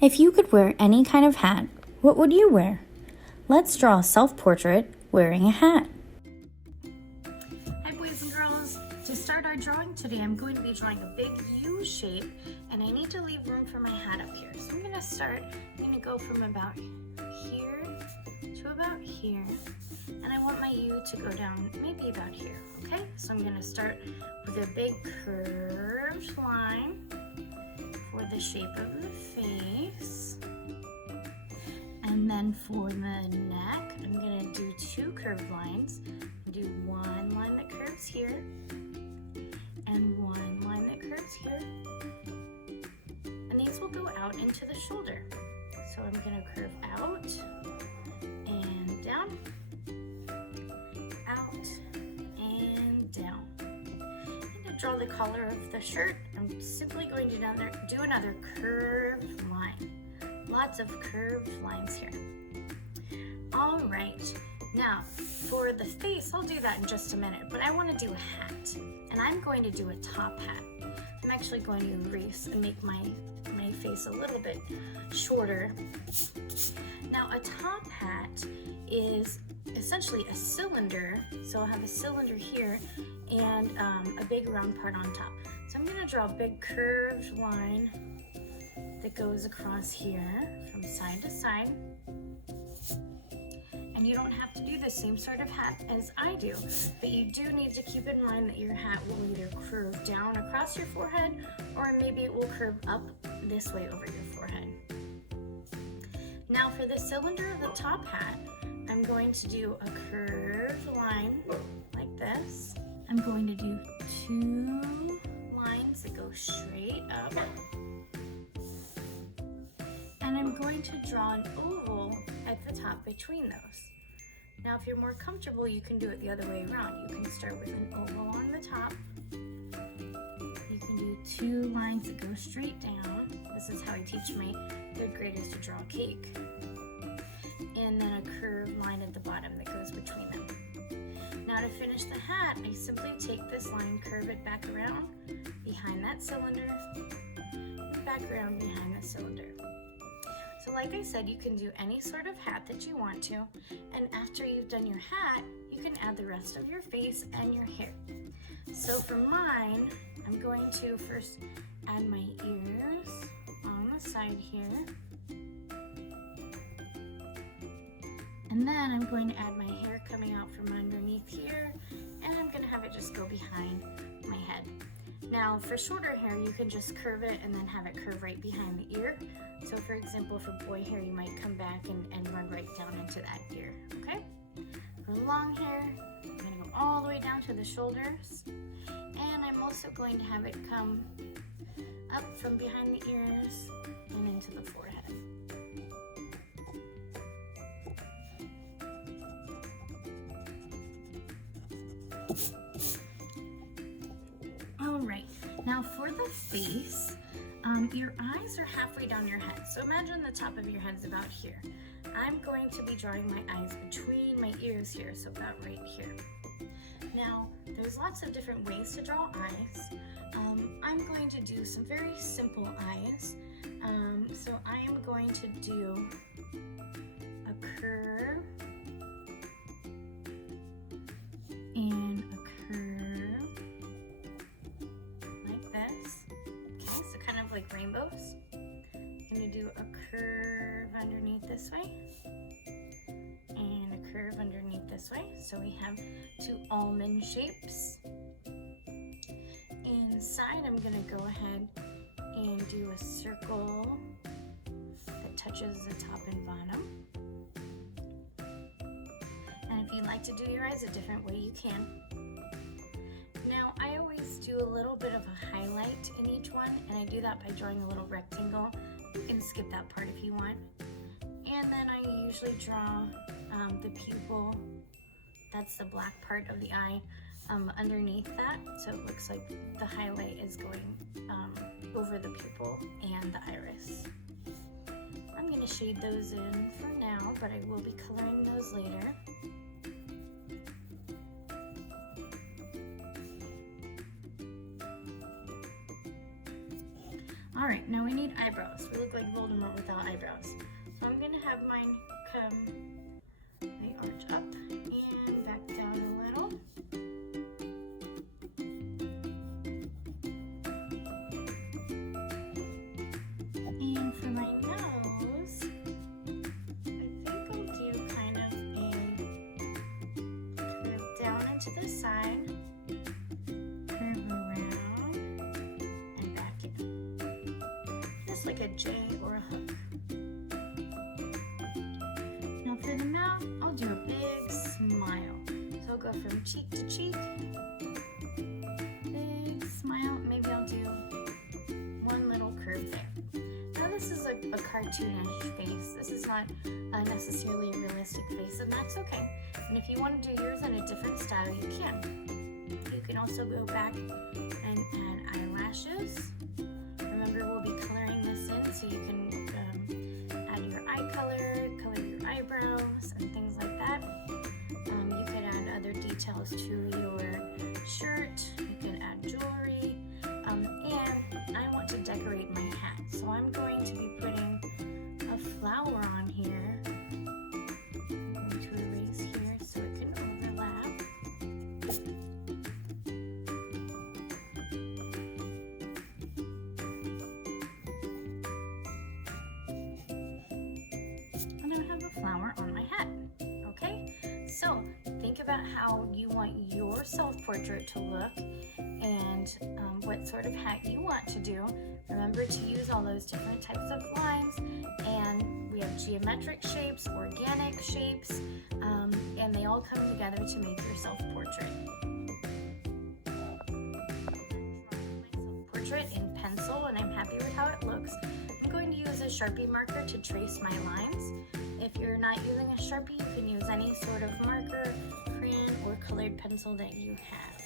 If you could wear any kind of hat, what would you wear? Let's draw a self-portrait wearing a hat. Hi boys and girls. To start our drawing today, I'm going to be drawing a big U shape, and I need to leave room for my hat up here. So I'm going to go from about here to about here, and I want my U to go down maybe about here, okay? So I'm going to start with a big curved line for the shape of the face. And then for the neck, I'm going to do two curved lines. Do one line that curves here and one line that curves here. And these will go out into the shoulder. So I'm going to curve out and down, out and down. And to draw the collar of the shirt, I'm simply going to do another curved line. Lots of curved lines here. All right, now for the face, I'll do that in just a minute, but I want to do a hat, and I'm going to do a top hat. I'm actually going to erase and make my face a little bit shorter. Now a top hat is essentially a cylinder, so I'll have a cylinder here and a big round part on top. So I'm going to draw a big curved line that goes across here from side to side. And you don't have to do the same sort of hat as I do, but you do need to keep in mind that your hat will either curve down across your forehead, or maybe it will curve up this way over your forehead. Now for the cylinder of the top hat, I'm going to do a curved line like this. I'm going to do two lines that go straight up. And I'm going to draw an oval at the top between those. Now if you're more comfortable, you can do it the other way around. You can start with an oval on the top. You can do two lines that go straight down. This is how I teach my third graders to draw a cake. And then a curved line at the bottom that goes between them. Now to finish the hat, I simply take this line, curve it back around behind that cylinder, and back around behind the cylinder. So like I said, you can do any sort of hat that you want to, and after you've done your hat, you can add the rest of your face and your hair. So for mine, I'm going to first add my ears on the side here, and then I'm going to add my hair coming out from underneath here, and I'm going to have it just go behind my head. Now for shorter hair, you can just curve it and then have it curve right behind the ear. So for example, for boy hair, you might come back and run right down into that ear, okay? For long hair, I'm gonna go all the way down to the shoulders. And I'm also going to have it come up from behind the ears and into the forehead. All right, now for the face, your eyes are halfway down your head. So imagine the top of your head is about here. I'm going to be drawing my eyes between my ears here, so about right here. Now, there's lots of different ways to draw eyes. I'm going to do some very simple eyes. So I am going to do a curve and a curve like this. Okay, so kind of like rainbows. I'm going to do a curve underneath this way and a curve underneath this way. So we have two almond shapes. Inside, I'm going to go ahead and do a circle that touches the top and bottom. And if you'd like to do your eyes a different way, you can. Now, I always do a little bit of a highlight in each one, and I do that by drawing a little rectangle. You can skip that part if you want. And then I usually draw the pupil, that's the black part of the eye, underneath that, so it looks like the highlight is going over the pupil and the iris. I'm going to shade those in for now, but I will be coloring those later. All right, now we need eyebrows. We look like Voldemort without eyebrows. So I'm gonna have mine come, they arch up and back down a little. And for my nose, I think I'll do kind of a curve down into the side, curve around, and back in. Just like a J or a hook. Now for the mouth, I'll do a big smile. So I'll go from cheek to cheek, big smile. Maybe I'll do one little curve there. Now this is a cartoonish face. This is not necessarily a realistic face, and that's okay. And if you want to do yours in a different style, you can. You can also go back and add eyelashes. Remember, we'll be coloring this in, so you can add your eye color, color your eyebrows, and things like that. You could add other details to your shirt. You can add jewelry. And I want to decorate my hat, so I'm going to be putting a flower on here. I'm going to erase here so it can overlap. And I have a flower on my hat. Okay, so think about how you want your self-portrait to look and what sort of hat you want to do. Remember to use all those different types of lines, and we have geometric shapes, organic shapes, and they all come together to make your self-portrait. Self-portrait in pencil, and I'm happy with how it looks. I'm going to use a Sharpie marker to trace my lines. If you're not using a Sharpie, you can use any sort of marker, crayon, or colored pencil that you have.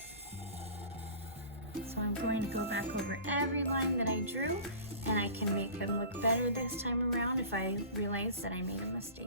So I'm going to go back over every line that I drew, and I can make them look better this time around if I realize that I made a mistake.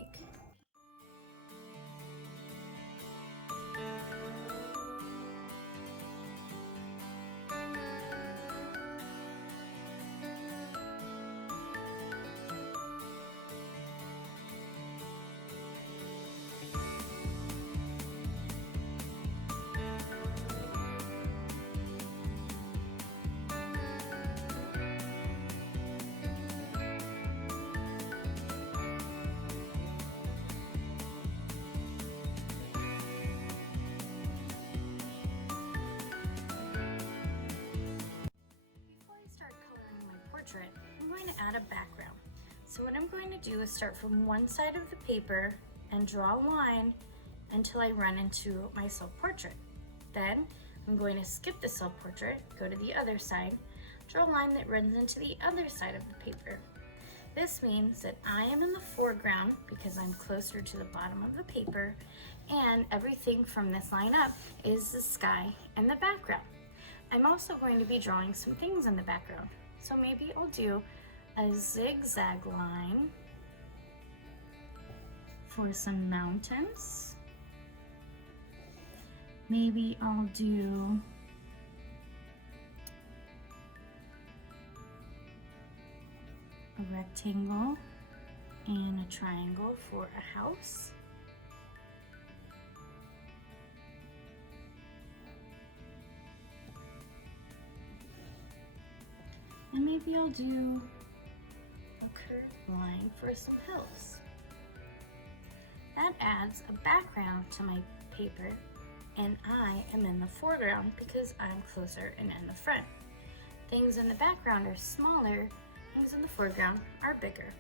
I'm going to add a background. So what I'm going to do is start from one side of the paper and draw a line until I run into my self-portrait. Then I'm going to skip the self-portrait, go to the other side, draw a line that runs into the other side of the paper. This means that I am in the foreground because I'm closer to the bottom of the paper, and everything from this line up is the sky and the background. I'm also going to be drawing some things in the background. So maybe I'll do a zigzag line for some mountains. Maybe I'll do a rectangle and a triangle for a house. And maybe I'll do a curved line for some hills. That adds a background to my paper, and I am in the foreground because I'm closer and in the front. Things in the background are smaller, things in the foreground are bigger.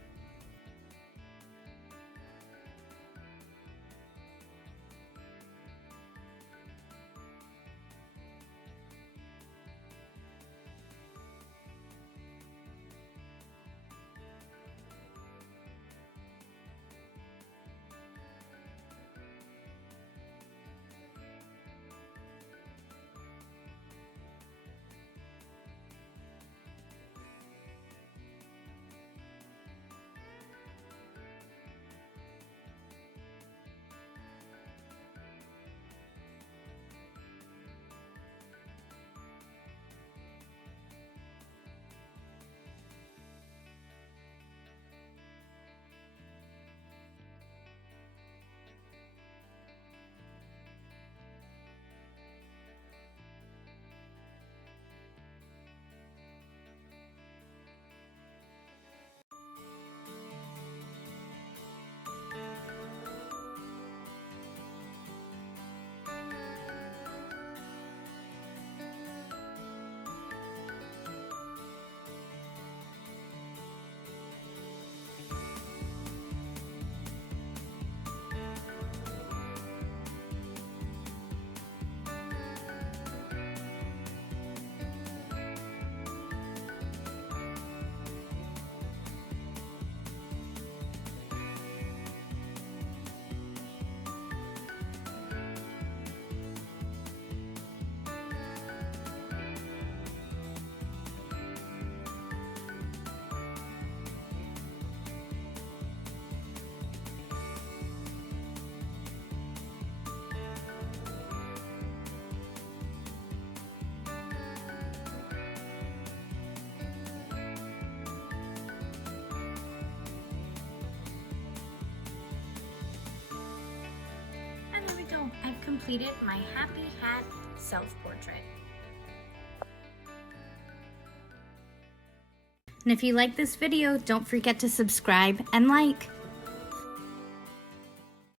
completed my happy hat self-portrait. And if you like this video, don't forget to subscribe and like.